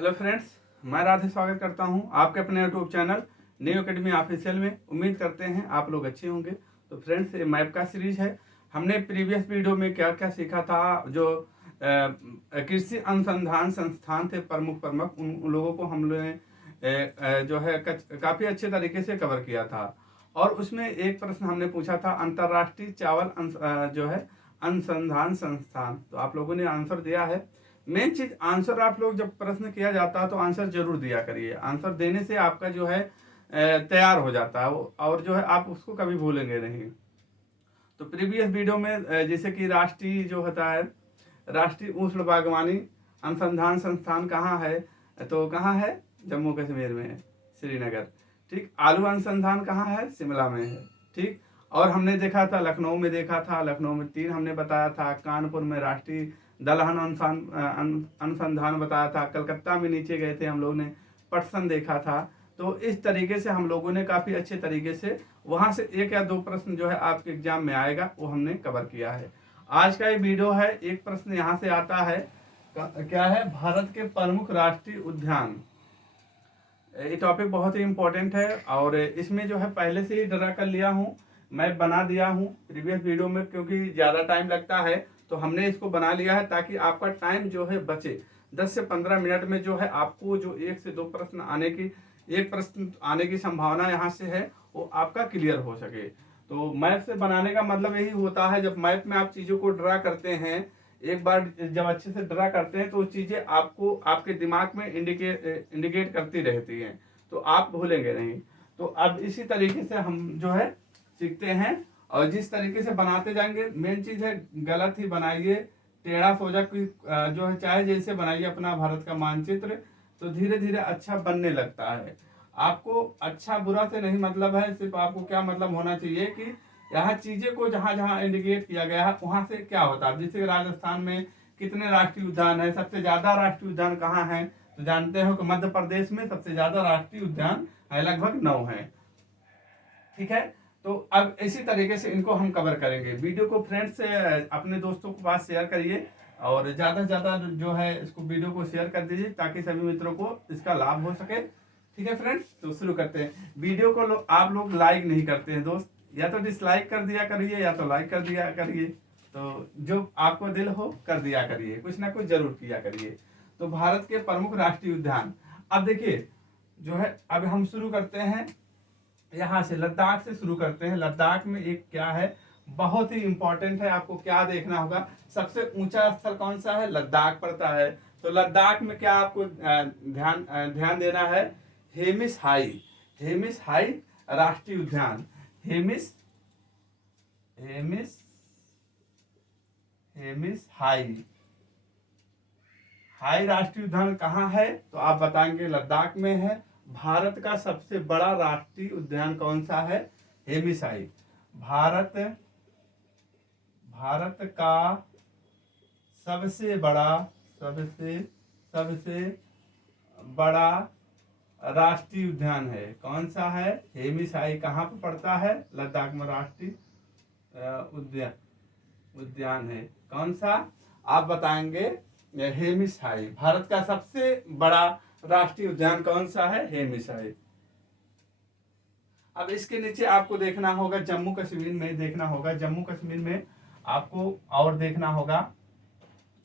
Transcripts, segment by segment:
Hello friends, मैं राधे स्वागत करता हूं आपके अपने YouTube channel new academy official में। उम्मीद करते हैं आप लोग अच्छे होंगे। तो फ्रेंड्स, ये मैप का सीरीज है। हमने प्रीवियस वीडियो में क्या क्या सीखा था। जो कृषि अनुसंधान संस्थान थे प्रमुख प्रमुख, उन लोगों को हम लोगों ने जो है काफ़ी अच्छे तरीके से कवर किया था। और उसमें एक प्रश्न हमने पूछा था, अंतर्राष्ट्रीय चावल जो है अनुसंधान संस्थान। तो आप लोगों ने आंसर दिया है। मेन चीज आंसर, आप लोग जब प्रश्न किया जाता है तो आंसर जरूर दिया करिए। आंसर देने से आपका जो है तैयार हो जाता है और जो है आप उसको कभी भूलेंगे नहीं। तो प्रीवियस वीडियो में जैसे कि राष्ट्रीय जो होता है, राष्ट्रीय उष्ण बागवानी अनुसंधान संस्थान कहाँ है, तो कहाँ है, जम्मू कश्मीर में है, श्रीनगर। ठीक। आलू अनुसंधान कहाँ है, शिमला में है। ठीक। और हमने देखा था लखनऊ में, देखा था लखनऊ में 3 हमने बताया था। कानपुर में राष्ट्रीय दलहन अनुसंधान बताया था। कलकत्ता में नीचे गए थे हम लोग ने, पटसन देखा था। तो इस तरीके से हम लोगों ने काफ़ी अच्छे तरीके से वहाँ से 1 या 2 प्रश्न जो है आपके एग्जाम में आएगा, वो हमने कवर किया है। आज का ये वीडियो है, एक प्रश्न यहाँ से आता है, क्या है, भारत के प्रमुख राष्ट्रीय उद्यान। ये टॉपिक बहुत ही इम्पोर्टेंट है और इसमें जो है पहले से ही ड्रा कर लिया हूँ, मैं बना दिया हूँ प्रीवियस वीडियो में, क्योंकि ज़्यादा टाइम लगता है तो हमने इसको बना लिया है ताकि आपका टाइम जो है बचे। 10 से 15 मिनट में जो है आपको जो 1 से 2 प्रश्न आने की, 1 प्रश्न आने की संभावना यहाँ से है, वो आपका क्लियर हो सके। तो मैप से बनाने का मतलब यही होता है, जब मैप में आप चीज़ों को ड्रा करते हैं, एक बार जब अच्छे से ड्रा करते हैं तो चीज़ें आपको आपके दिमाग में इंडिकेट करती रहती हैं, तो आप भूलेंगे नहीं। तो अब इसी तरीके से हम जो है सीखते हैं और जिस तरीके से बनाते जाएंगे, मेन चीज़ है गलत ही बनाइए, टेढ़ा सोजा की जो है चाहे जैसे बनाइए अपना भारत का मानचित्र, तो धीरे धीरे अच्छा बनने लगता है। आपको अच्छा बुरा से नहीं मतलब है, सिर्फ आपको क्या मतलब होना चाहिए कि यहाँ चीजें को जहाँ जहाँ इंडिकेट किया गया है वहां से क्या होता है। जैसे राजस्थान में कितने राष्ट्रीय उद्यान है, सबसे ज्यादा राष्ट्रीय उद्यान कहाँ है, तो जानते हो कि मध्य प्रदेश में सबसे ज्यादा राष्ट्रीय उद्यान है, लगभग 9 है। ठीक है। तो अब इसी तरीके से इनको हम कवर करेंगे। वीडियो को फ्रेंड्स से अपने दोस्तों के पास शेयर करिए और ज़्यादा से ज़्यादा जो है इसको वीडियो को शेयर कर दीजिए ताकि सभी मित्रों को इसका लाभ हो सके। ठीक है फ्रेंड्स, तो शुरू करते हैं। वीडियो को आप लोग लाइक नहीं करते हैं दोस्त, या तो डिसलाइक कर दिया करिए या तो लाइक कर दिया करिए। तो जो आपको दिल हो कर दिया करिए, कुछ ना कुछ जरूर किया करिए। तो भारत के प्रमुख राष्ट्रीय उद्यान, अब देखिए जो है, अब हम शुरू करते हैं यहाँ से, लद्दाख से शुरू करते हैं। लद्दाख में एक क्या है, बहुत ही इंपॉर्टेंट है, आपको क्या देखना होगा, सबसे ऊंचा स्थल कौन सा है, लद्दाख पड़ता है। तो लद्दाख में क्या आपको ध्यान देना है, हेमिस हाई, हेमिस हाई राष्ट्रीय उद्यान, हेमिस हेमिस हेमिस हाई हाई राष्ट्रीय उद्यान कहाँ है, तो आप बताएंगे लद्दाख में है। भारत का सबसे बड़ा राष्ट्रीय उद्यान कौन सा है, हेमिसाई। भारत भारत का सबसे बड़ा सबसे बड़ा राष्ट्रीय उद्यान है, कौन सा है, हेमिसाई। कहाँ पर पड़ता है, लद्दाख में राष्ट्रीय उद्यान है, कौन सा, आप बताएंगे हेमिसाई। भारत का सबसे बड़ा राष्ट्रीय उद्यान कौन सा है, हेमिसाई। अब इसके नीचे आपको देखना होगा, जम्मू कश्मीर में देखना होगा, जम्मू कश्मीर में आपको और देखना होगा,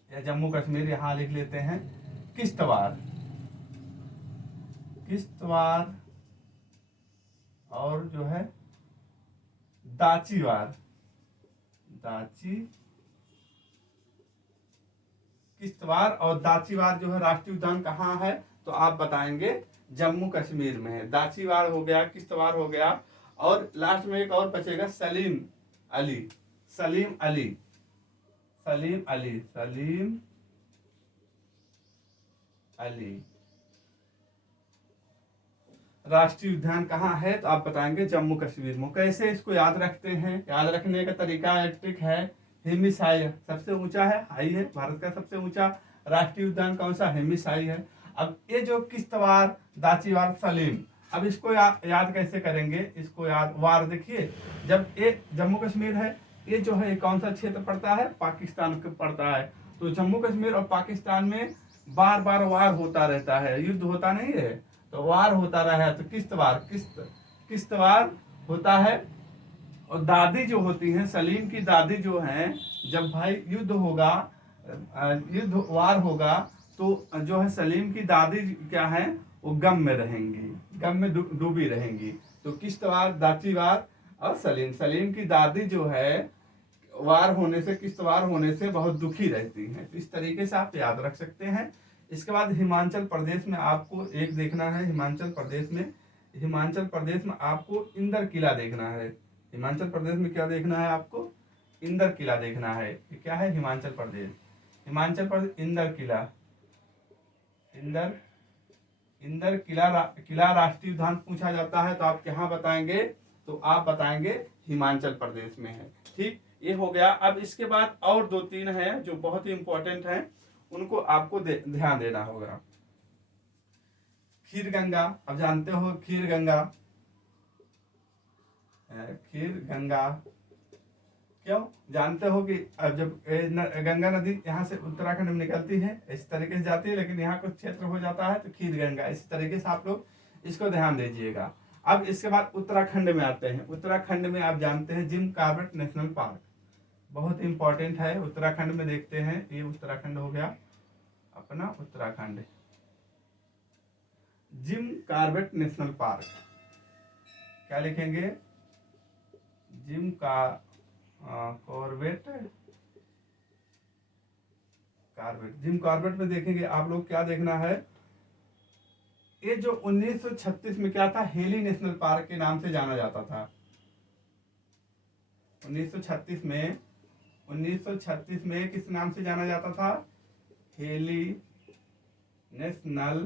या जम्मू कश्मीर यहां लिख लेते हैं, किश्तवाड़, किश्तवाड़ और जो है दाचीवाड़, किश्तवाड़ और दाचीवाड़ जो है राष्ट्रीय उद्यान कहाँ है, तो आप बताएंगे जम्मू कश्मीर में है। दाचीवाड़ हो गया, किश्तवाड़ हो गया, और लास्ट में एक और बचेगा, सलीम अली, सलीम अली, सलीम अली, सलीम अली राष्ट्रीय उद्यान कहाँ है, तो आप बताएंगे जम्मू कश्मीर में। कैसे इसको याद रखते हैं, याद रखने का तरीका एक ट्रिक है, हेमिसाई सबसे ऊंचा है, हाई है, भारत का सबसे ऊंचा राष्ट्रीय उद्यान कौन सा, हेमिसाई है। अब ये जो किश्तवाड़, दाचीवाड़, सलीम, अब इसको याद कैसे करेंगे, इसको याद, वार देखिए, जब ये जम्मू कश्मीर है, ये जो है कौन सा क्षेत्र पड़ता है, पाकिस्तान को पड़ता है। तो जम्मू कश्मीर और पाकिस्तान में बार बार वार होता रहता है, युद्ध होता नहीं है, तो वार होता रहा है, तो किश्तवाड़ होता है। और दादी जो होती हैं, सलीम की दादी जो हैं, जब भाई युद्ध होगा, युद्ध वार होगा, तो जो है सलीम की दादी क्या है, वो गम में रहेंगी, गम में डूबी रहेंगी। तो किश्तवाड़, दाचीवार और सलीम की दादी जो है वार होने से, किश्तवाड़ होने से बहुत दुखी रहती हैं। तो इस तरीके से आप याद रख सकते हैं। इसके बाद हिमाचल प्रदेश में आपको एक देखना है, हिमाचल प्रदेश में आपको इंदर किला देखना है। हिमाचल प्रदेश में क्या देखना है आपको, इंदर किला देखना है। ये क्या है, हिमाचल प्रदेश, इंदर किला, इंदर किला राष्ट्रीय उद्यान पूछा जाता है, तो आप कहाँ बताएंगे, तो आप बताएंगे हिमाचल प्रदेश में है। ठीक, ये हो गया। अब इसके बाद और 2-3 हैं जो बहुत ही इंपॉर्टेंट हैं, उनको आपको ध्यान देना होगा। खीर गंगा, अब जानते हो खीर गंगा, क्यों जानते हो कि अब जब गंगा नदी यहाँ से उत्तराखंड में निकलती है, इस तरीके से जाती है, लेकिन यहाँ कुछ क्षेत्र हो जाता है तो खीर गंगा, इस तरीके से आप लोग इसको ध्यान दीजिएगा। अब इसके बाद उत्तराखंड में आते हैं। उत्तराखंड में आप जानते हैं जिम कॉर्बेट नेशनल पार्क, बहुत इंपॉर्टेंट है। उत्तराखंड में देखते हैं, ये उत्तराखंड हो गया अपना Uttarakhand, Jim Corbett national park, क्या लिखेंगे, जिम कॉर्बेट में देखेंगे आप लोग, क्या देखना है, ये जो 1936 में क्या था, हेली नेशनल पार्क के नाम से जाना जाता था। 1936 में किस नाम से जाना जाता था, हेली नेशनल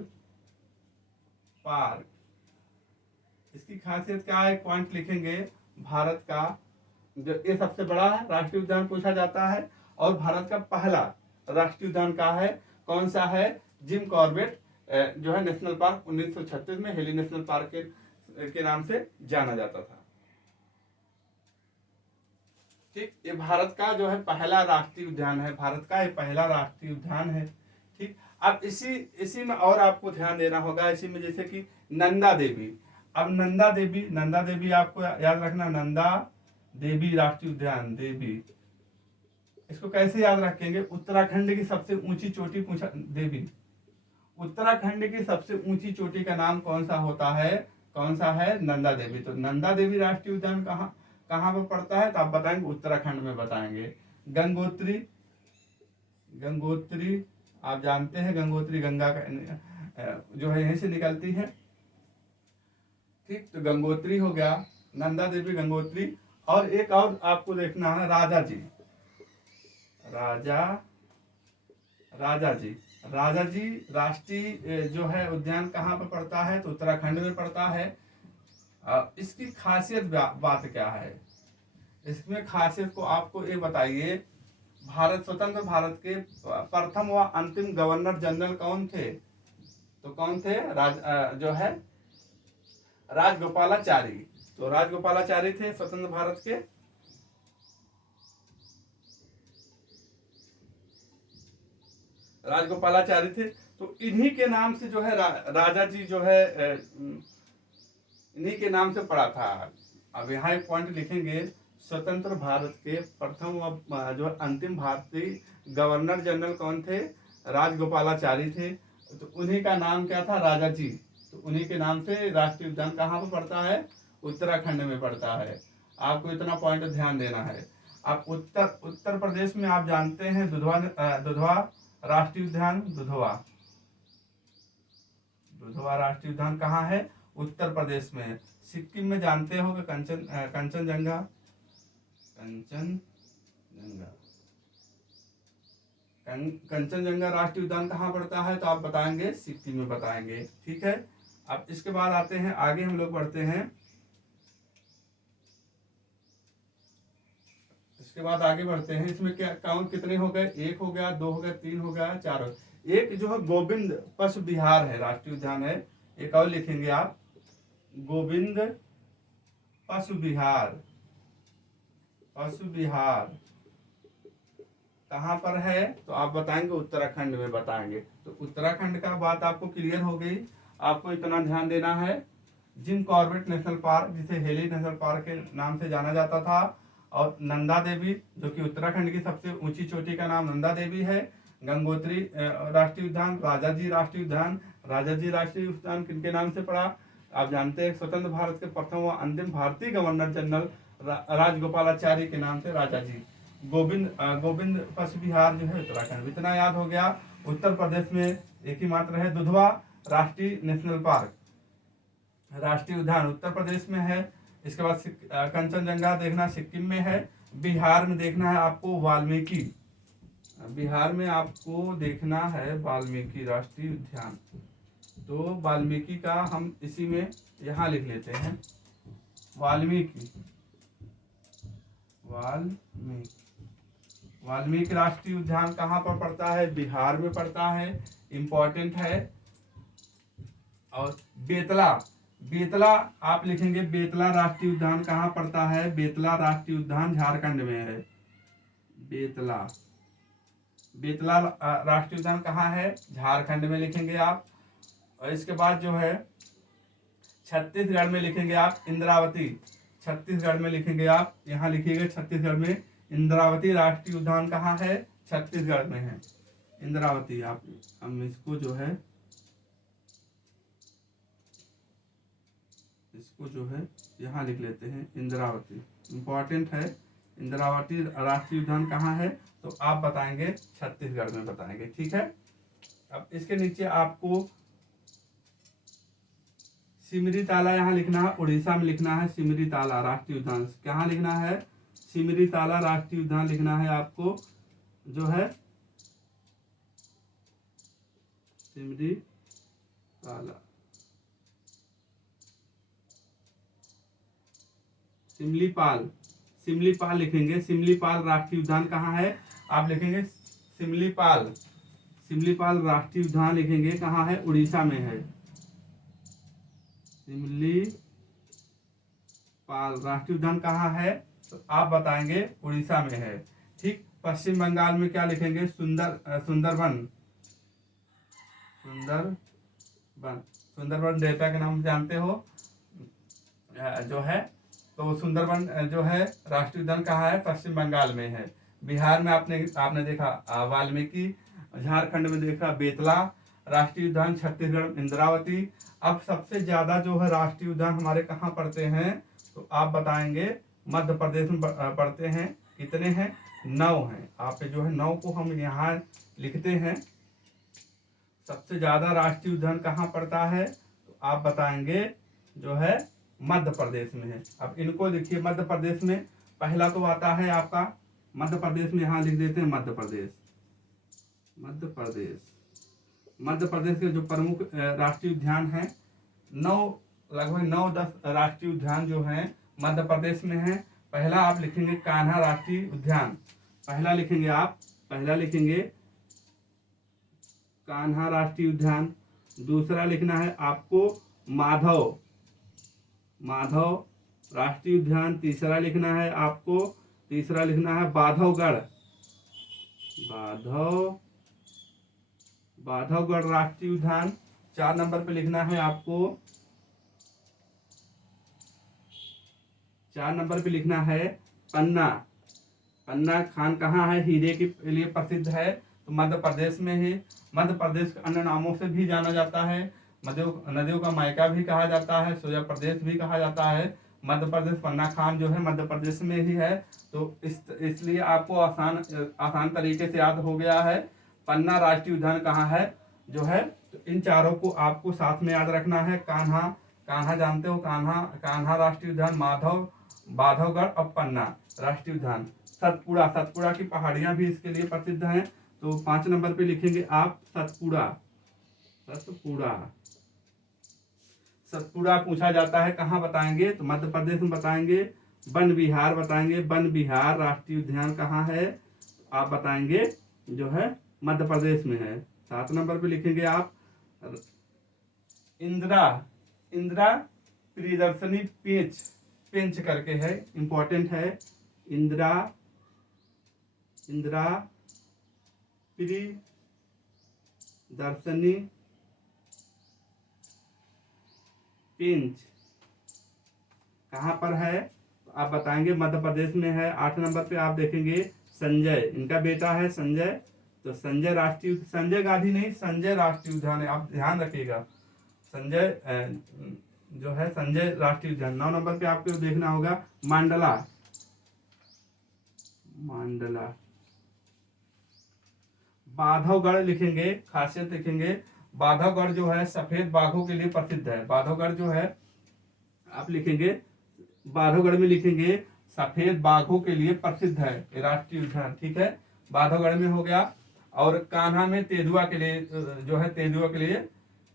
पार्क। इसकी खासियत क्या है, पॉइंट लिखेंगे, भारत का जो ये सबसे बड़ा राष्ट्रीय उद्यान पूछा जाता है, और भारत का पहला राष्ट्रीय उद्यान का है, कौन सा है, जिम कॉर्बेट जो है नेशनल पार्क, 1936 में हेली नेशनल पार्क के नाम से जाना जाता था। ठीक, ये भारत का जो है पहला राष्ट्रीय उद्यान है, भारत का ये पहला राष्ट्रीय उद्यान है। ठीक, अब इसी में और आपको ध्यान देना होगा, इसी में जैसे कि नंदा देवी। अब नंदा देवी आपको याद रखना, नंदा देवी राष्ट्रीय उद्यान, देवी, इसको कैसे याद रखेंगे, उत्तराखंड की सबसे ऊंची चोटी पूछा, देवी, उत्तराखंड की सबसे ऊंची चोटी का नाम कौन सा होता है, कौन सा है, नंदा देवी। तो नंदा देवी राष्ट्रीय उद्यान कहाँ कहाँ पर पड़ता है, तो आप बताएंगे उत्तराखंड में बताएंगे। गंगोत्री आप जानते हैं, गंगोत्री गंगा का जो है यहीं से निकलती है। ठीक, तो गंगोत्री हो गया, नंदा देवी, गंगोत्री। और एक और आपको देखना है, राजा जी राष्ट्रीय जो है उद्यान कहाँ पर पड़ता है, तो उत्तराखंड में पड़ता है। इसकी खासियत बात क्या है, इसमें खासियत को आपको ये बताइए, स्वतंत्र भारत के प्रथम व अंतिम गवर्नर जनरल कौन थे, तो कौन थे, जो है राजगोपालाचारी। तो राजगोपालाचारी थे स्वतंत्र भारत के, राजगोपालाचारी थे। तो इन्हीं के नाम से जो है राजा जी जो है इन्हीं के नाम से पड़ा था। अब यहाँ एक पॉइंट लिखेंगे, स्वतंत्र भारत के प्रथम व जो अंतिम भारतीय गवर्नर जनरल कौन थे, राजगोपालाचारी थे। तो उन्हीं का नाम क्या था, राजा जी। तो उन्हीं के नाम से राष्ट्रीय उद्यान कहाँ पर पड़ता है, उत्तराखंड में पड़ता है। आपको इतना पॉइंट ध्यान देना है। आप उत्तर प्रदेश में आप जानते हैं दुधवा राष्ट्रीय उद्यान, दुधवा राष्ट्रीय उद्यान कहाँ है, उत्तर प्रदेश में। सिक्किम में जानते हो कंचनजंगा राष्ट्रीय उद्यान कहाँ पड़ता है, तो आप बताएंगे सिक्किम में बताएंगे। ठीक है, अब इसके बाद आते हैं आगे, हम लोग बढ़ते हैं, इसके बाद आगे बढ़ते हैं। इसमें क्या काउंट कितने हो गए, 1 हो गया, 2 हो गया, 3 हो गया, 4 हो गया। एक जो है गोविंद पशु विहार है, राष्ट्रीय उद्यान है, एक और लिखेंगे आप, गोविंद पशु विहार, कहाँ पर है, तो आप बताएंगे उत्तराखंड में बताएंगे। तो उत्तराखंड का बात आपको क्लियर हो गई। आपको इतना ध्यान देना है, जिम कॉर्बेट नेशनल पार्क, जिसे हेली नेशनल पार्क के नाम से जाना जाता था, और नंदा देवी, जो कि उत्तराखंड की सबसे ऊंची चोटी का नाम नंदा देवी है। गंगोत्री राष्ट्रीय उद्यान, राजाजी राष्ट्रीय उद्यान। राजाजी राष्ट्रीय उद्यान किनके नाम से पड़ा, आप जानते हैं, स्वतंत्र भारत के प्रथम व अंतिम भारतीय गवर्नर जनरल राजगोपालाचारी के नाम से राजाजी। गोविंद पशु विहार जो है उत्तराखंड, इतना याद हो गया। उत्तर प्रदेश में एक ही मात्र है, दुधवा राष्ट्रीय नेशनल पार्क, राष्ट्रीय उद्यान उत्तर प्रदेश में है। इसके बाद कंचनजंगा देखना सिक्किम में है। बिहार में देखना है आपको वाल्मीकि, बिहार में आपको देखना है वाल्मीकि राष्ट्रीय उद्यान। तो वाल्मीकि का हम इसी में यहाँ लिख लेते हैं, वाल्मीकि वाल्मीकि राष्ट्रीय उद्यान कहाँ पर पड़ता है, बिहार में पड़ता है, इंपॉर्टेंट है। और बेतला आप लिखेंगे, बेतला राष्ट्रीय उद्यान कहाँ पड़ता है, बेतला राष्ट्रीय उद्यान झारखंड में है। बेतला राष्ट्रीय उद्यान कहाँ है, झारखंड में लिखेंगे आप। और इसके बाद जो है छत्तीसगढ़ में लिखेंगे आप, इंद्रावती, छत्तीसगढ़ में लिखेंगे आप, यहाँ लिखिएगा छत्तीसगढ़ में इंद्रावती राष्ट्रीय उद्यान कहाँ है, छत्तीसगढ़ में है इंद्रावती। आप हम इसको जो है यहाँ लिख लेते हैं, इंद्रावती इंपॉर्टेंट है। इंद्रावती राष्ट्रीय उद्यान कहाँ है, तो आप बताएंगे छत्तीसगढ़ में बताएंगे, ठीक है। अब इसके नीचे आपको सिमरी ताला यहाँ लिखना है, उड़ीसा में लिखना है। सिमरी ताला राष्ट्रीय उद्यान कहाँ लिखना है, सिमरी ताला राष्ट्रीय उद्यान लिखना है आपको, जो है सिमरी ताला, सिमलीपाल लिखेंगे। सिमलीपाल राष्ट्रीय उद्यान कहाँ है, आप लिखेंगे सिमलीपाल राष्ट्रीय उद्यान लिखेंगे, कहाँ है, उड़ीसा में है। सिमलीपाल राष्ट्रीय उद्यान कहाँ है, तो आप बताएंगे उड़ीसा में है, ठीक। पश्चिम बंगाल में क्या लिखेंगे, सुंदरबन डेल्टा के नाम जानते हो जो है। तो सुंदरबन जो है राष्ट्रीय उद्यान कहाँ है, पश्चिम बंगाल में है। बिहार में आपने देखा वाल्मीकि, झारखंड में देखा बेतला राष्ट्रीय उद्यान, छत्तीसगढ़ इंद्रावती। अब सबसे ज्यादा जो है राष्ट्रीय उद्यान हमारे कहाँ पड़ते हैं, तो आप बताएंगे मध्य प्रदेश में पड़ते हैं। कितने हैं, 9 हैं। आप जो है 9 को हम यहाँ लिखते हैं। सबसे ज्यादा राष्ट्रीय उद्यान कहाँ पड़ता है, तो आप बताएंगे जो है मध्य प्रदेश में है। अब इनको देखिए, मध्य प्रदेश में पहला तो आता है आपका, मध्य प्रदेश में यहाँ लिख देते हैं मध्य प्रदेश के जो प्रमुख राष्ट्रीय उद्यान हैं, लगभग 9-10 राष्ट्रीय उद्यान जो हैं मध्य प्रदेश में है। पहला आप लिखेंगे कान्हा राष्ट्रीय उद्यान, पहला लिखेंगे कान्हा राष्ट्रीय उद्यान। दूसरा लिखना है आपको माधव राष्ट्रीय उद्यान। तीसरा लिखना है बाधवगढ़ राष्ट्रीय उद्यान। 4 नंबर पे लिखना है आपको, 4 नंबर पे लिखना है पन्ना खान कहाँ है, हीरे के लिए प्रसिद्ध है, तो मध्य प्रदेश में है। मध्य प्रदेश अन्य नामों से भी जाना जाता है, नदियों का मायका भी कहा जाता है, सोया प्रदेश भी कहा जाता है। मध्य प्रदेश, पन्ना खान जो है मध्य प्रदेश में ही है। तो इसलिए आपको आसान तरीके से याद हो गया है। पन्ना राष्ट्रीय उद्यान कहाँ है जो है, तो इन चारों को आपको साथ में याद रखना है। कान्हा जानते हो, कान्हा राष्ट्रीय उद्यान, बाधवगढ़ और पन्ना राष्ट्रीय उद्यान। सतपुड़ा की पहाड़ियां भी इसके लिए प्रसिद्ध हैं। तो 5 नंबर पे लिखेंगे आप सतपुड़ा पूछा जाता है, कहाँ बताएंगे, तो मध्य प्रदेश में बताएंगे। वन विहार बताएंगे, वन विहार राष्ट्रीय उद्यान कहाँ है, आप बताएंगे जो है मध्य प्रदेश में है। 7 नंबर पे लिखेंगे आप इंदिरा प्रियदर्शनी पेंच करके है, इंपॉर्टेंट है। इंदिरा प्रियदर्शनी पेंच कहाँ पर है? तो आप बताएंगे मध्य प्रदेश में है। 8 नंबर पे आप देखेंगे संजय, इनका बेटा है संजय, तो संजय राष्ट्रीय, संजय गांधी नहीं, संजय राष्ट्रीय उद्यान है, आप ध्यान रखिएगा। संजय जो है संजय राष्ट्रीय उद्यान। 9 नंबर पे आपको देखना होगा मांडला, मांडला। बांधवगढ़ लिखेंगे, खासियत लिखेंगे, बांधवगढ़ जो है सफेद बाघों के लिए प्रसिद्ध है। बांधवगढ़ जो है आप लिखेंगे, बांधवगढ़ में लिखेंगे सफेद बाघों के लिए प्रसिद्ध है राष्ट्रीय उद्यान, ठीक है, बांधवगढ़ में हो गया। और कान्हा में तेंदुआ के लिए जो है, तेंदुआ के लिए,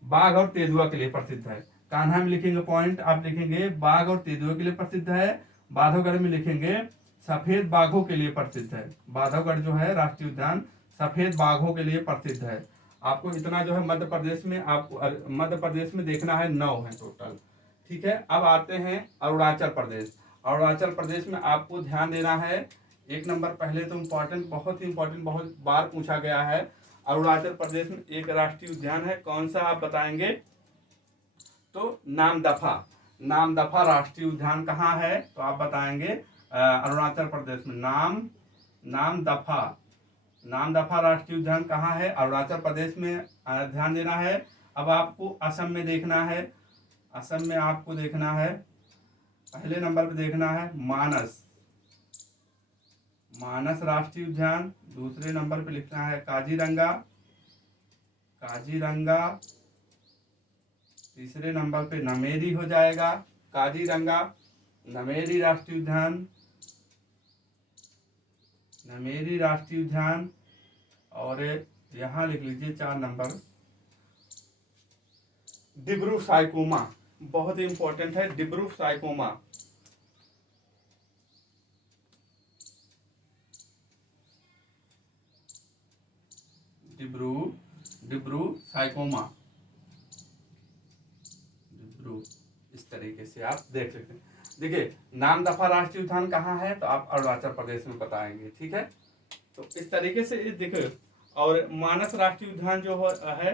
बाघ और तेंदुआ के लिए प्रसिद्ध है। कान्हा में लिखेंगे पॉइंट, आप लिखेंगे बाघ और तेंदुआ के लिए प्रसिद्ध है। बांधवगढ़ में लिखेंगे सफेद बाघों के लिए प्रसिद्ध है। बांधवगढ़ जो है राष्ट्रीय उद्यान सफेद बाघों के लिए प्रसिद्ध है। आपको इतना जो है मध्य प्रदेश में, आपको मध्य प्रदेश में देखना है, 9 है टोटल, ठीक है। अब आते हैं अरुणाचल प्रदेश। अरुणाचल प्रदेश में आपको ध्यान देना है, 1 नंबर पहले तो इम्पोर्टेंट, बहुत ही इम्पोर्टेंट, बहुत बार पूछा गया है। अरुणाचल प्रदेश में एक राष्ट्रीय उद्यान है, कौन सा आप बताएंगे? तो नामदफा, नामदफा राष्ट्रीय उद्यान कहाँ है? तो आप बताएंगे अरुणाचल प्रदेश में नामदफा, नामदफा राष्ट्रीय उद्यान कहाँ है? अरुणाचल प्रदेश में, ध्यान देना है। अब आपको असम में देखना है, असम में आपको देखना है, पहले नंबर पे देखना है मानस, मानस राष्ट्रीय उद्यान। दूसरे नंबर पे लिखना है काजीरंगा, काजीरंगा। तीसरे नंबर पे नमेरी हो जाएगा, काजीरंगा, नमेरी राष्ट्रीय उद्यान, नमेरी राष्ट्रीय उद्यान। और यहाँ लिख लीजिए 4 नंबर डिब्रू साइकोमा, बहुत ही इंपॉर्टेंट है डिब्रू साइकोमा। डिब्रू साइकोमा, डिब्रू, इस तरीके से आप देख सकते हैं। देखिए नामदफा राष्ट्रीय उद्यान कहाँ है? तो आप अरुणाचल प्रदेश में बताएंगे, ठीक है। तो इस तरीके से देखिए, और मानस राष्ट्रीय उद्यान जो है,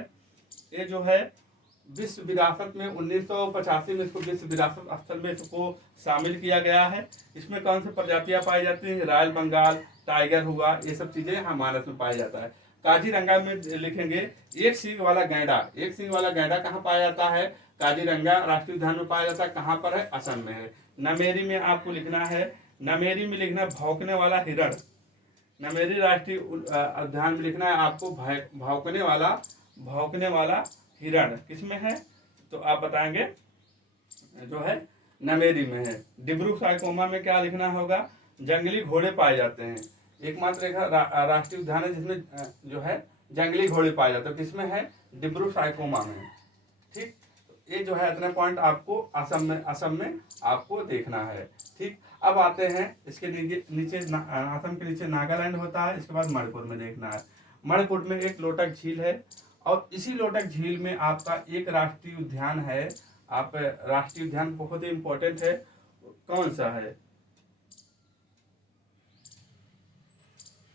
ये जो है विश्व विरासत में 1985 में इसको विश्व विरासत स्थल में इसको शामिल किया गया है। इसमें कौन सी प्रजातियां पाई जाती हैं? रॉयल बंगाल टाइगर हुआ, ये सब चीजें यहाँ मानस में पाया जाता है। काजीरंगा में लिखेंगे एक सींग वाला गैंडा, एक सींग वाला गैंडा कहाँ पाया जाता है? काजीरंगा राष्ट्रीय उद्यान में पाया जाता है। कहाँ पर है? असम में है। नमेरी में आपको लिखना है, नमेरी में लिखना भौंकने वाला हिरण, नमेरी राष्ट्रीय उद्यान में लिखना है आपको भौंकने वाला हिरण किसमें है? तो आप बताएंगे जो है नमेरी में है। डिब्रू साइकोमा में क्या लिखना होगा? जंगली घोड़े पाए जाते हैं, एकमात्र एक राष्ट्रीय उद्यान है जिसमें जो है जंगली घोड़े पाए जाते हैं, किसमें है? डिब्रू साइकोमा में, ठीक। तो ये जो है इतने पॉइंट आपको असम में आपको देखना है, ठीक। अब आते हैं इसके नीचे असम के नीचे नागालैंड होता है, इसके बाद मणिपुर में देखना है। मणिपुर में एक लोटक झील है, और इसी लोटक झील में आपका एक राष्ट्रीय उद्यान है। आप राष्ट्रीय उद्यान बहुत ही इंपॉर्टेंट है, कौन सा है?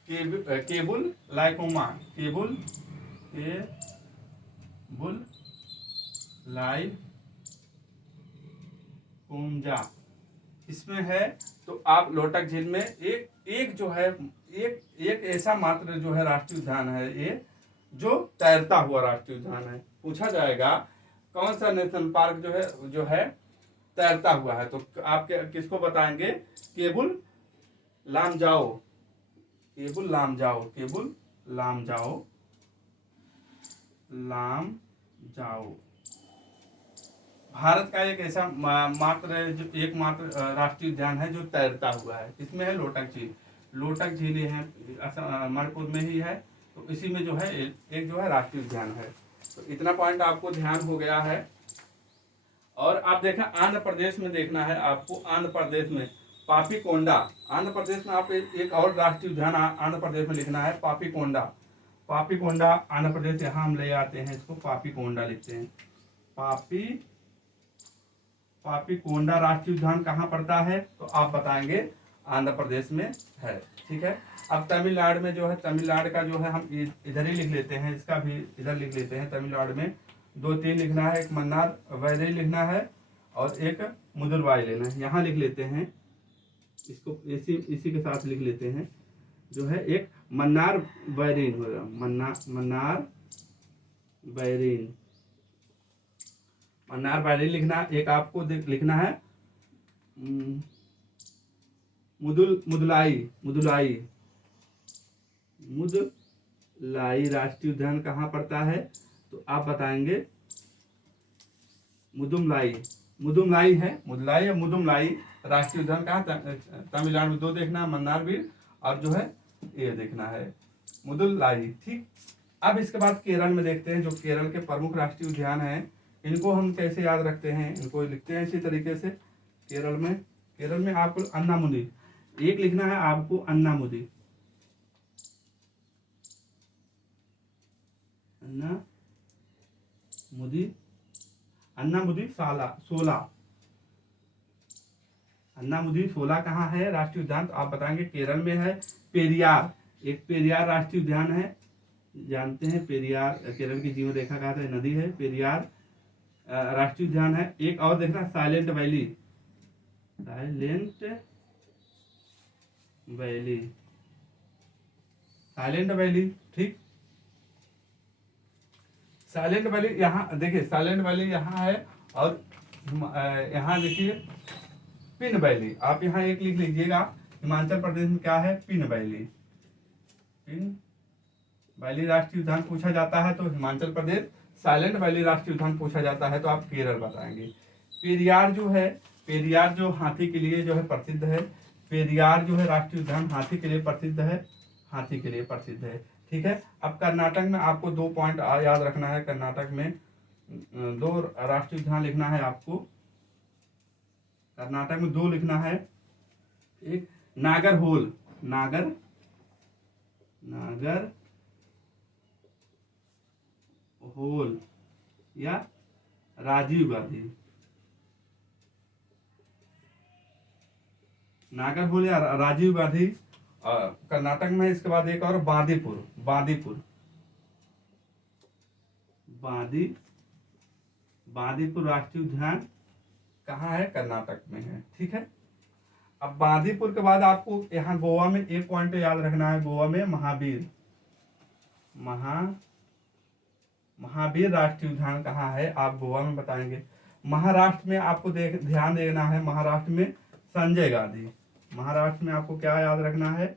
केबुल लाइकोमा, केबुल लाइकोमा इसमें है। तो आप लोटक झील में एक जो है एक ऐसा मात्र जो है राष्ट्रीय उद्यान है ये, जो तैरता हुआ राष्ट्रीय उद्यान है। पूछा जाएगा कौन सा नेशनल पार्क जो है तैरता हुआ है, तो आप किसको बताएंगे? केबुल लामजाओ, केबुल लामजाओ, केबुल लामजाओ, लामजाओ। भारत का एक ऐसा एकमात्र राष्ट्रीय उद्यान है जो तैरता हुआ है, इसमें है लोटक झील। लोटक झील है मणिपुर में ही है, तो इसी में जो है एक जो है राष्ट्रीय उद्यान है। तो इतना पॉइंट आपको ध्यान हो गया है। और आप देखें आंध्र प्रदेश में देखना है आपको, आंध्र प्रदेश में पापीकोंडा, आंध्र प्रदेश में आप एक और राष्ट्रीय उद्यान आंध्र प्रदेश में लिखना है पापीकोंडा, पापीकोंडा आंध्र प्रदेश। यहाँ हम ले आते हैं इसको, पापीकोंडा लिखते हैं। पापीकोंडा राष्ट्रीय उद्यान कहाँ पड़ता है? तो आप बताएंगे आंध्र प्रदेश में है। ठीक है, अब तमिलनाडु में जो है, तमिलनाडु का जो है हम इधर ही लिख लेते हैं, इसका भी इधर लिख लेते हैं। तमिलनाडु में 2-3 लिखना है, एक मन्नार वैली लिखना है और एक मुदुरवाई लेना है, यहाँ लिख लेते हैं। इसको इसी के साथ लिख लेते हैं, जो है एक मन्नार बैरीन होगा, मन्नार बैरीन, मन्नार बैरीन लिखना। एक आपको लिखना है मुदुलाई राष्ट्रीय उद्यान कहाँ पड़ता है, तो आप बताएंगे मुदुमलाई है, मुदुलाई या मुदुमलाई राष्ट्रीय उद्यान कहाँ, तमिलनाडु में 2 देखना, मन्नारवीर और जो है ये देखना है मुदुलाई। ठीक, अब इसके बाद केरल में देखते हैं, जो केरल के प्रमुख राष्ट्रीय उद्यान हैं, इनको हम कैसे याद रखते हैं, इनको लिखते हैं इसी तरीके से। केरल में आपको अन्नामुदी एक लिखना है, आपको अन्नामुदी सोला कहाँ है राष्ट्रीय उद्यान, तो आप बताएंगे केरल में है। पेरियार, एक पेरियार राष्ट्रीय उद्यान है, जानते हैं पेरियार केरल की जीवन रेखा का नदी है, पेरियार राष्ट्रीय उद्यान है। एक और देखना साइलेंट वैली, ठीक, साइलेंट वैली यहाँ देखिए, साइलेंट वैली यहाँ है और यहाँ देखिए पिन वैली, आप यहाँ एक लिख लीजिएगा। हिमाचल प्रदेश में क्या है, पिन वैली राष्ट्रीय उद्यान पूछा जाता है तो हिमाचल प्रदेश, साइलेंट वैली राष्ट्रीय उद्यान पूछा जाता है तो आप केरल बताएंगे। पेरियार जो है, पेरियार जो हाथी के लिए जो है प्रसिद्ध है, पेरियार जो है राष्ट्रीय उद्यान हाथी के लिए प्रसिद्ध है, ठीक है। अब कर्नाटक में आपको 2 पॉइंट याद रखना है, कर्नाटक में 2 राष्ट्रीय उद्यान लिखना है आपको, कर्नाटक में 2 लिखना है। एक नागरहोल या राजीव गांधी, नागरहोल या राजीव गांधी कर्नाटक में। इसके बाद एक और बांदीपुर राष्ट्रीय उद्यान कहाँ है, कर्नाटक में है, ठीक है। अब बांदीपुर के बाद आपको यहाँ गोवा में एक पॉइंट याद रखना है, गोवा में महावीर राष्ट्रीय उद्यान कहाँ है, आप गोवा में बताएंगे। महाराष्ट्र में आपको ध्यान देना है, महाराष्ट्र में संजय गांधी, महाराष्ट्र में आपको क्या याद रखना है,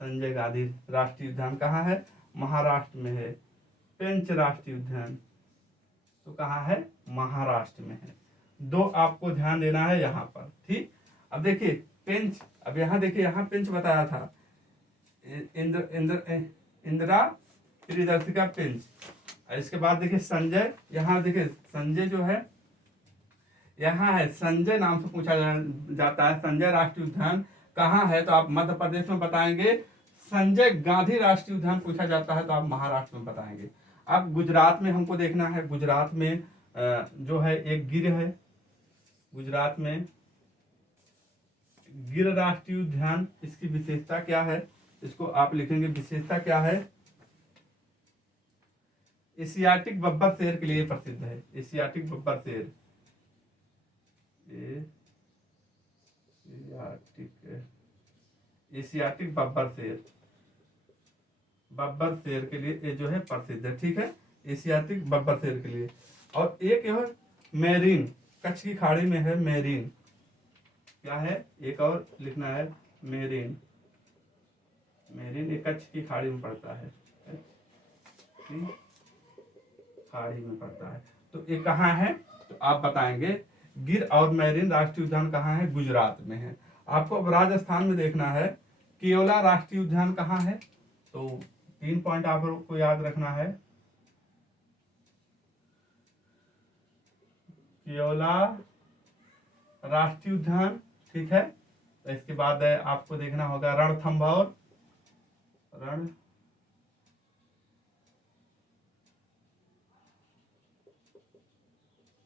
संजय गांधी राष्ट्रीय उद्यान कहाँ है, महाराष्ट्र में है। पेंच राष्ट्रीय उद्यान तो कहाँ है, महाराष्ट्र में है। 2 आपको ध्यान देना है यहाँ पर, ठीक। अब देखिए पेंच, अब यहाँ देखिए, यहाँ पेंच बताया था, इंदिरा प्रियदर्शिका पेंच। इसके बाद देखिए संजय, यहाँ देखिए संजय जो है यहाँ है, संजय नाम से पूछा जाता है। संजय राष्ट्रीय उद्यान कहाँ है, तो आप मध्य प्रदेश में बताएंगे। संजय गांधी राष्ट्रीय उद्यान पूछा जाता है तो आप महाराष्ट्र में बताएंगे। अब गुजरात में हमको देखना है, गुजरात में जो है एक गिर है, गुजरात में गिर राष्ट्रीय उद्यान, इसकी विशेषता क्या है, इसको आप लिखेंगे विशेषता क्या है, एशियाटिक बब्बर शेर के लिए प्रसिद्ध है, एशियाटिक बब्बर शेर, एशियाटिक बब्बर शेर के लिए ये जो है प्रसिद्ध है, ठीक है, एशियाटिक बब्बर शेर के लिए। और एक है मेरीन, कच्छ की खाड़ी में है मेरीन, क्या है, एक और लिखना है मेरीन, एक कच्छ की खाड़ी में पड़ता है, खाड़ी में पड़ता है, तो ये कहाँ है, तो आप बताएंगे। गिर और मेरीन राष्ट्रीय उद्यान कहाँ है, गुजरात में है। आपको अब राजस्थान में देखना है, केवला राष्ट्रीय उद्यान कहाँ है, तो 3 पॉइंट आपको याद रखना है। केवला राष्ट्रीय उद्यान, ठीक है। तो इसके बाद आपको देखना होगा रणथंभौर,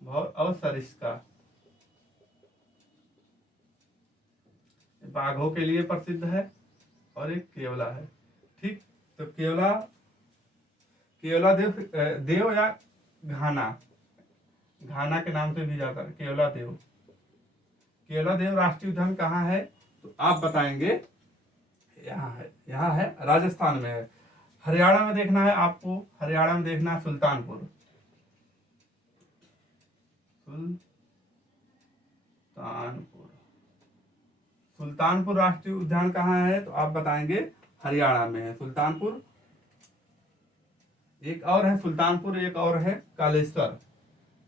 और सरिस्का बाघों के लिए प्रसिद्ध है, और एक केवला है। ठीक, तो केवला देव या घाना, घाना के नाम से भी जाता है केवला देव। केवला देव राष्ट्रीय उद्यान कहाँ है, तो आप बताएंगे यहाँ है राजस्थान में है। हरियाणा में देखना है आपको, हरियाणा में देखना है सुल्तानपुर सुल्तानपुर राष्ट्रीय उद्यान कहाँ है, तो आप बताएंगे हरियाणा में है सुल्तानपुर। एक और है सुल्तानपुर, एक और है कालेश्वर।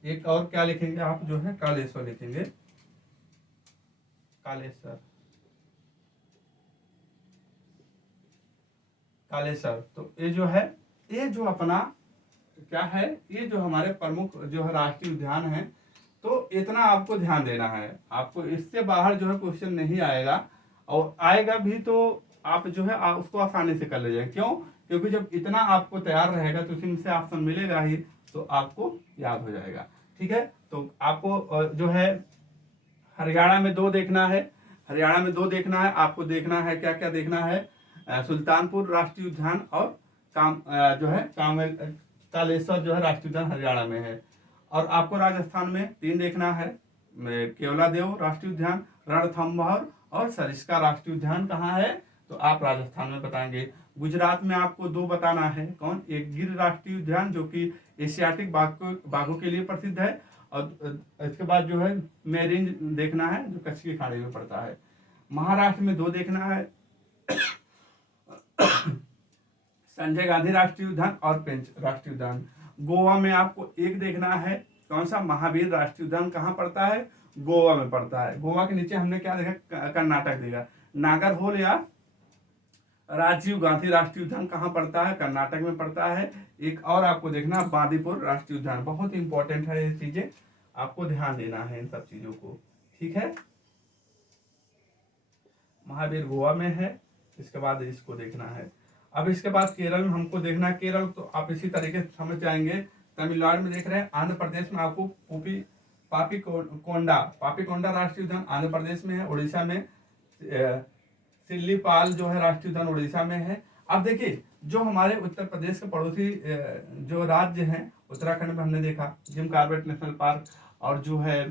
एक और क्या लिखेंगे आप, जो है कालेश्वर लिखेंगे, कालेश्वर कालेश्वर। तो ये जो है, ये जो अपना क्या है, ये जो हमारे प्रमुख जो है राष्ट्रीय उद्यान है, तो इतना आपको ध्यान देना है। आपको इससे बाहर जो है क्वेश्चन नहीं आएगा, और आएगा भी तो आप जो है उसको आसानी से कर ले जाएंगे। क्यों, क्योंकि जब इतना आपको तैयार रहेगा तो इसी से ऑप्शन मिलेगा ही, तो आपको याद हो जाएगा। ठीक है, तो आपको जो है हरियाणा में 2 देखना है, हरियाणा में 2 देखना है आपको। देखना है क्या क्या देखना है, सुल्तानपुर राष्ट्रीय उद्यान और जो है कालेश्वर जो है राष्ट्रीय उद्यान हरियाणा में है। और आपको राजस्थान में 3 देखना है, केवला देव राष्ट्रीय उद्यान, रणथंभौर और सरिस्का राष्ट्रीय उद्यान कहाँ है, तो आप राजस्थान में बताएंगे। गुजरात में आपको 2 बताना है, कौन, एक गिर राष्ट्रीय उद्यान जो कि एशियाटिक बाघों के लिए प्रसिद्ध है, और इसके बाद जो है मेरिन देखना है जो कच्छ की खाड़ी में पड़ता है। महाराष्ट्र में 2 देखना है, संजय गांधी राष्ट्रीय उद्यान और पेंच राष्ट्रीय उद्यान। गोवा में आपको 1 देखना है, कौन सा, महावीर राष्ट्रीय उद्यान कहाँ पड़ता है, गोवा में पड़ता है। गोवा के नीचे हमने क्या देखा, कर्नाटक देखा। नागरहोल या राजीव गांधी राष्ट्रीय उद्यान कहाँ पड़ता है, कर्नाटक में पड़ता है। एक और आपको देखना बांदीपुर राष्ट्रीय उद्यान, बहुत इंपॉर्टेंट है ये चीजें, आपको ध्यान देना है इन सब चीजों को। ठीक है, महावीर गोवा में है, इसके बाद इसको देखना है। अब इसके बाद केरल में हमको देखना है, केरल तो आप इसी तरीके से समझ जाएंगे। तमिलनाडु में देख रहे हैं, आंध्र प्रदेश में आपको पापीकोंडा राष्ट्रीय उद्यान आंध्र प्रदेश में है। उड़ीसा में सिल्लीपाल जो है राष्ट्रीय उद्यान उड़ीसा में है। अब देखिए, जो हमारे उत्तर प्रदेश के पड़ोसी जो राज्य हैं, उत्तराखंड में हमने देखा जिम कॉर्बेट नेशनल पार्क, और जो है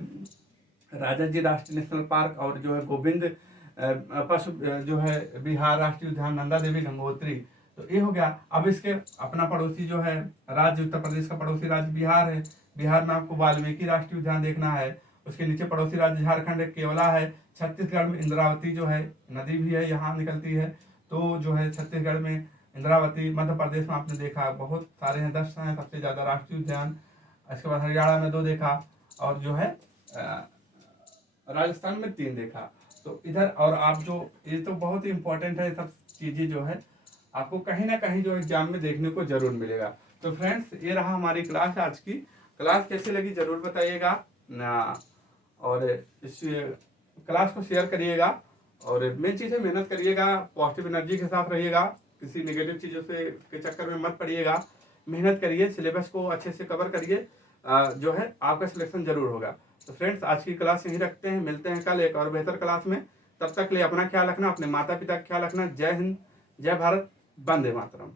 राजा जी राष्ट्रीय नेशनल पार्क, और जो है गोविंद पशु जो है बिहार राष्ट्रीय उद्यान, नंदा देवी गंगोत्री। तो ये हो गया। अब इसके अपना पड़ोसी जो है राज्य, उत्तर प्रदेश का पड़ोसी राज्य बिहार है। बिहार में आपको वाल्मीकि राष्ट्रीय उद्यान देखना है। उसके नीचे पड़ोसी राज्य झारखंड है, केवला है। छत्तीसगढ़ में इंद्रावती जो है नदी भी है, यहाँ निकलती है, तो जो है छत्तीसगढ़ में इंद्रावती। मध्य प्रदेश में आपने देखा बहुत सारे हैं, 10 हैं सबसे ज़्यादा राष्ट्रीय उद्यान। इसके बाद हरियाणा में 2 देखा, और जो है राजस्थान में 3 देखा। तो इधर, और आप जो ये तो बहुत ही इंपॉर्टेंट है, सब चीज़ें जो है आपको कहीं ना कहीं जो एग्जाम में देखने को जरूर मिलेगा। तो फ्रेंड्स, ये रहा हमारी क्लास। आज की क्लास कैसी लगी जरूर बताइएगा ना, और इस क्लास को शेयर करिएगा, और मेन चीज़ है मेहनत करिएगा, पॉजिटिव एनर्जी के साथ रहिएगा, किसी नेगेटिव चीज़ों से के चक्कर में मत पड़िएगा। मेहनत करिए, सिलेबस को अच्छे से कवर करिए, जो है आपका सिलेक्शन जरूर होगा। तो फ्रेंड्स, आज की क्लास यहीं रखते हैं, मिलते हैं कल एक और बेहतर क्लास में। तब तक के लिए अपना ख्याल रखना, अपने माता पिता का ख्याल रखना। जय हिंद, जय भारत, वंदे मातरम।